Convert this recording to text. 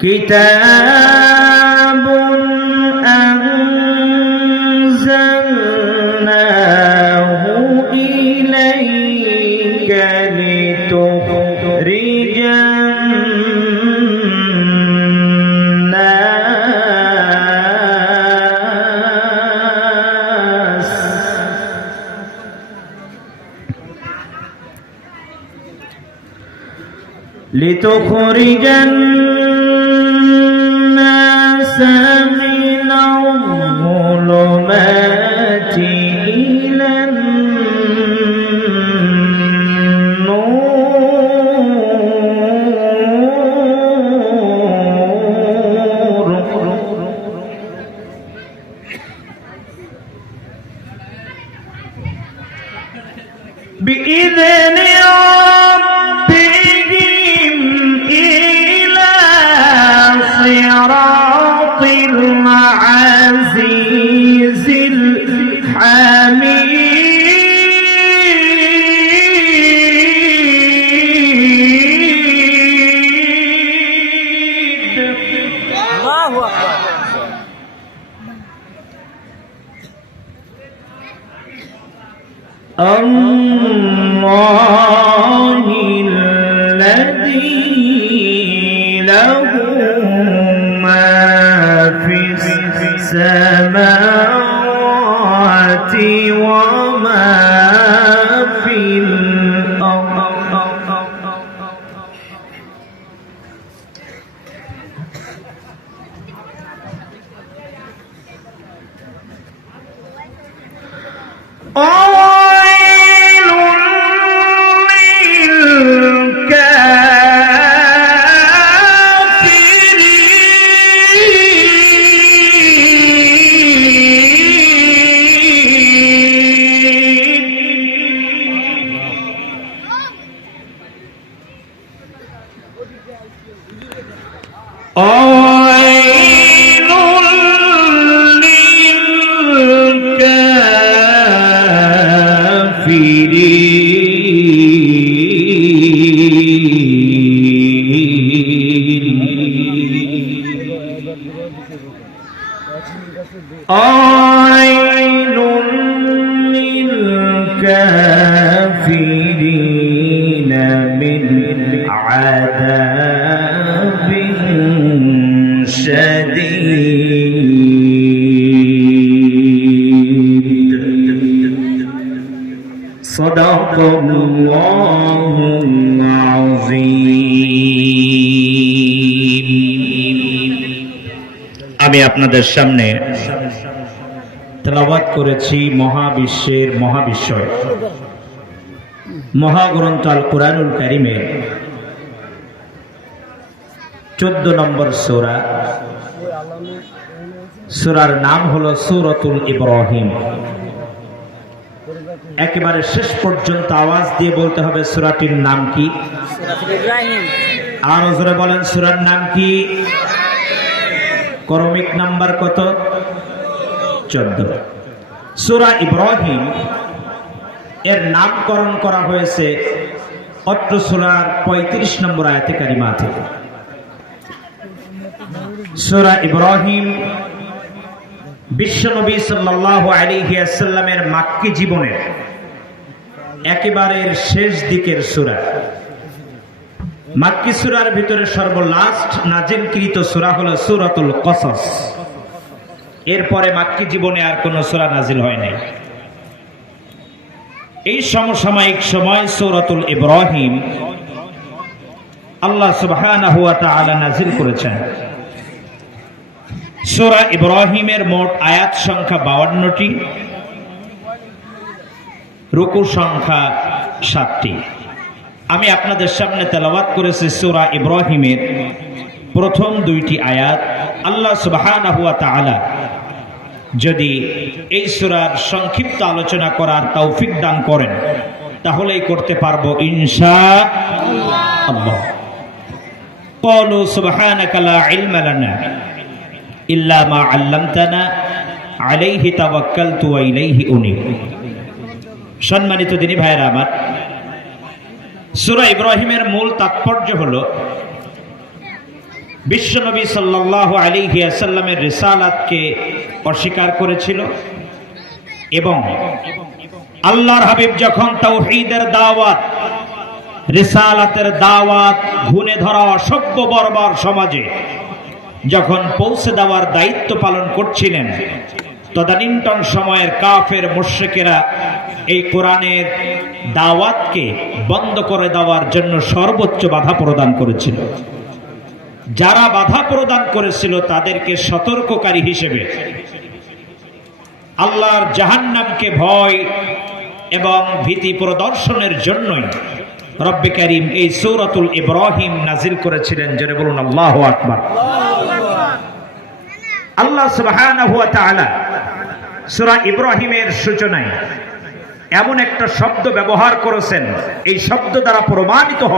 كتاب أنزلناه إليك لتخرج الناس. لتخرج الناس من الظلمات إلى النور. بإذن ربهم الله أكبر الله الذي له ما في السماوات Oh! عين للكافرين من عذاب شديد. صدق الله العظيم আমি আপনাদের সামনে তেলাওয়াত করেছি মহাবিশ্বের মহাবিশ্বয় মহাগ্রন্থ আল কোরআনুল কারিমের চোদ্দ নম্বর সোরা সুরার নাম হলো সুরতুল ইব্রাহিম একেবারে শেষ পর্যন্ত আওয়াজ দিয়ে বলতে হবে সুরাটির নাম কি? আর জোরে বলেন সুরার নাম কি? করমিক নাম্বার কত? চোদ্দ। সুরা ইব্রাহিম এর নামকরণ করা হয়েছে অত্র সুরার পঁয়ত্রিশ নম্বর আয়াতে কারিমা থেকে। সুরা ইব্রাহিম বিশ্বনবী সাল্লাল্লাহু আলাইহি আসাল্লামের মাক্কি জীবনের একেবারের শেষ দিকের সুরা। মাক্কি সুরার ভিতরে সর্বলাস্ট নাজিলকৃত সুরা হলো সুরাতুল কসস। এরপরে মাক্কি জীবনে আর কোন সুরা নাজিল হয় নাই। এই সমসাময়িক সময় সৌরাতুল ইব্রাহিম আল্লাহ ওয়া নাজিল করেছেন। সূরা ইব্রাহিমের মোট আয়াত সংখ্যা 52টি রুকু সংখ্যা সাতটি আমি আপনাদের সামনে তেলাওয়াত করেছি সূরা ইব্রাহিমের প্রথম দুইটি আয়াত আল্লাহ সুবহানাহু ওয়া তাআলা যদি এই সূরার সংক্ষিপ্ত আলোচনা করার তৌফিক দান করেন তাহলেই করতে পারবো ইনশা আল্লাহ قالوا سبحانك لا علم لنا إلا ما علمتنا عليه توكلت وإليه أنيب সম্মানিত দিনী ভাইয়েরা আমার, সূরা ইব্রাহিমের মূল তাৎপর্য হল বিশ্বনবী সাল্লাহ আলী আসাল্লামের রিসালাতকে অস্বীকার করেছিল এবং আল্লাহর হাবিব যখন তাওহীদের দাওয়াত, রিসালাতের দাওয়াত, ঘুণে ধরা অসভ্য বর্বর সমাজে যখন পৌঁছে দেওয়ার দায়িত্ব পালন করছিলেন, তদানীন্তন সময়ের কাফের মুশ্রিকেরা এই কোরআনের দাওয়াতকে বন্ধ করে দেওয়ার জন্য সর্বোচ্চ বাধা প্রদান করেছিল। যারা বাধা প্রদান করেছিল তাদেরকে সতর্ককারী হিসেবে আল্লাহর জাহান্নামকে ভয় এবং ভীতি প্রদর্শনের জন্যই রব্বে করিম এই সৌরাতুল ইব্রাহিম নাজিল করেছিলেন। জেনে বলুন, আল্লাহ আকবার। আল্লাহ তাআলা সূরা ইব্রাহিমের সূচনায় এমন একটা শব্দ ব্যবহার করেছেন এই শব্দ দ্বারা প্রমাণিত হয়।